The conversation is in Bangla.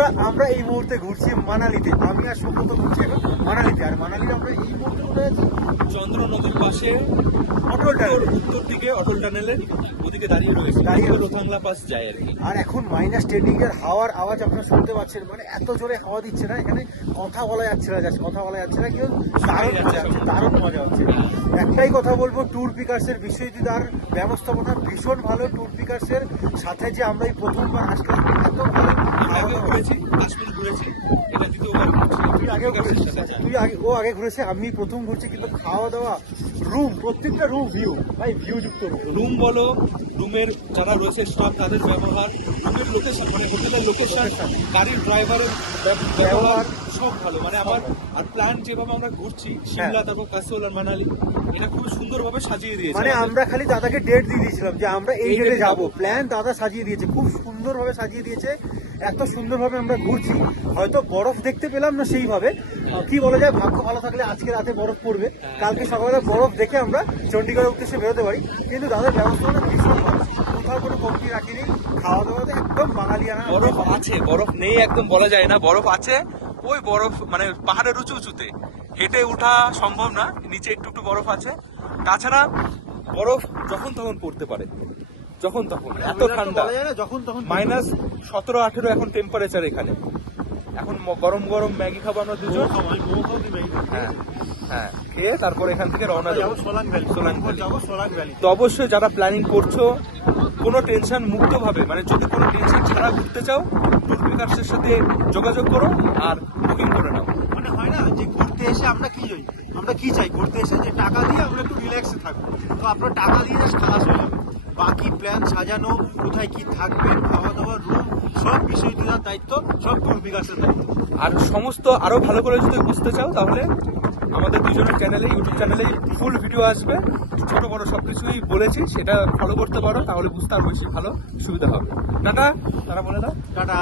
বন্ধুরা আমরা এই মুহূর্তে ঘুরছি মানালিতে, আমি আর সুব্রত ঘুরছি এখন মানালিতে। আর মানালিতে আমরা এই মুহূর্তে কোথায় আছি? চন্দ্র নদীর পাশে অটল টানেল। উত্তর দিকে অটল টানেলের ওদিকে দাঁড়িয়ে রয়েছে, লোথাংলা পাস যায় আর কি। আর এখন মাইনাস 10 ডিগ্রির হাওয়ার আওয়াজ আপনারা শুনতে পাচ্ছেন, মানে এত জোরে হাওয়া দিচ্ছে না, এখানে কথা বলা যাচ্ছে না, কথা বলা যাচ্ছে না, কেউ দারুণ মজা হচ্ছে, দারুণ মজা হচ্ছে। একটাই কথা বলবো, ট্যুর পিকার্সের বিশ্বজিৎদার ব্যবস্থাপনা ভীষণ ভালো। ট্যুর পিকার্সের সাথে যে আমরা এই প্রথমবার আসলাম, এত ভালো। আগে ঘুরেছি, কাশ্মীর ঘুরেছি, এটা দ্বিতীয়বার ঘুরছি। তুই আগে ঘুরেছিস, ও আগে ঘুরেছে, আমি প্রথম ঘুরছি। কিন্তু খাওয়া দাওয়া, রুম, প্রত্যেকটা রুম ভিউ, ভাই ভিউ যুক্ত রুম বলো, রুমের যারা রয়েছে স্টাফ তাদের ব্যবহার, রুমের লোকেশন মানে হোটেলের লোকেশন, গাড়ির ড্রাইভারের ব্যবহার সব ভালো। মানে আমার আর প্ল্যান যেভাবে আমরা ঘুরছি সিমলা, তারপর কাসোল আর মানালি, এটা খুব সুন্দরভাবে সাজিয়ে দিয়েছে। মানে আমরা খালি দাদাকে ডেট দিয়ে দিয়েছিলাম যে আমরা এই ডেটে যাবো, প্ল্যান দাদা সাজিয়ে দিয়েছে, খুব সুন্দরভাবে সাজিয়ে দিয়েছে। এত সুন্দরভাবে আমরা ঘুরছি, হয়তো বরফ দেখতে পেলাম না সেইভাবে, কি বলা যায়, ভাগ্য ভালো থাকলে আজকে রাতে বরফ পড়বে, কালকে সকালে বরফ দেখে আমরা চণ্ডীগড়ের উদ্দেশ্যে বেরোতে পারি। কিন্তু দাদার ব্যবস্থাটা ভীষণ ভালো, কোথাও কোনো কমতি রাখিনি, খাওয়া দাওয়াতে একদম বাঙালিয়ানা। বরফ আছে, বরফ নেই একদম বলা যায় না, বরফ আছে। ওই বরফ মানে পাহাড়ের উঁচু উঁচুতে হেঁটে ওঠা সম্ভব না, নিচে একটু একটু বরফ আছে। তাছাড়া বরফ যখন তখন পড়তে পারে, যখন তখন, এত ঠান্ডা। যখন তখন মাইনাস 17-18 এখন টেম্পারেচার এখানে। এখন গরম গরম ম্যাগি খাবো আমরা দুজন। হ্যাঁ হ্যাঁ, খেয়ে তারপর এখান থেকে রওনা দেবো সোলাং ভ্যালি। তো অবশ্যই যারা প্ল্যানিং করছো, কোনো টেনশন মুক্তভাবে, মানে যদি কোনো টেনশন ছাড়া ঘুরতে চাও, ট্যুর পিকার্সের সাথে যোগাযোগ করো আর বুকিং করে নাও। মানে হয় না যে ঘুরতে এসে আমরা কি চাই ঘুরতে এসে যে টাকা দিয়ে আমরা একটু রিল্যাক্সে থাকবো, তো আপনার টাকা দিয়ে জাস্ট খালাস হয়ে যাবে। বাকি প্ল্যান সাজানো, কোথায় কি থাকবেন, খাওয়া দাওয়া, রুম, সব বিষয় দেওয়ার দায়িত্ব সব ট্যুর পিকার্সের দায়িত্ব। আর সমস্ত আরো ভালো করে যদি বুঝতে চাও, তাহলে আমাদের দুজনের চ্যানেলে, ইউটিউব চ্যানেলে ফুল ভিডিও আসবে, ছোট বড় সবকিছুই বলেছি, সেটা ফলো করতে পারো, তাহলে বুঝতে আরো বেশি ভালো সুবিধা হবে। টাটা, তারা বলে দাও টাটা।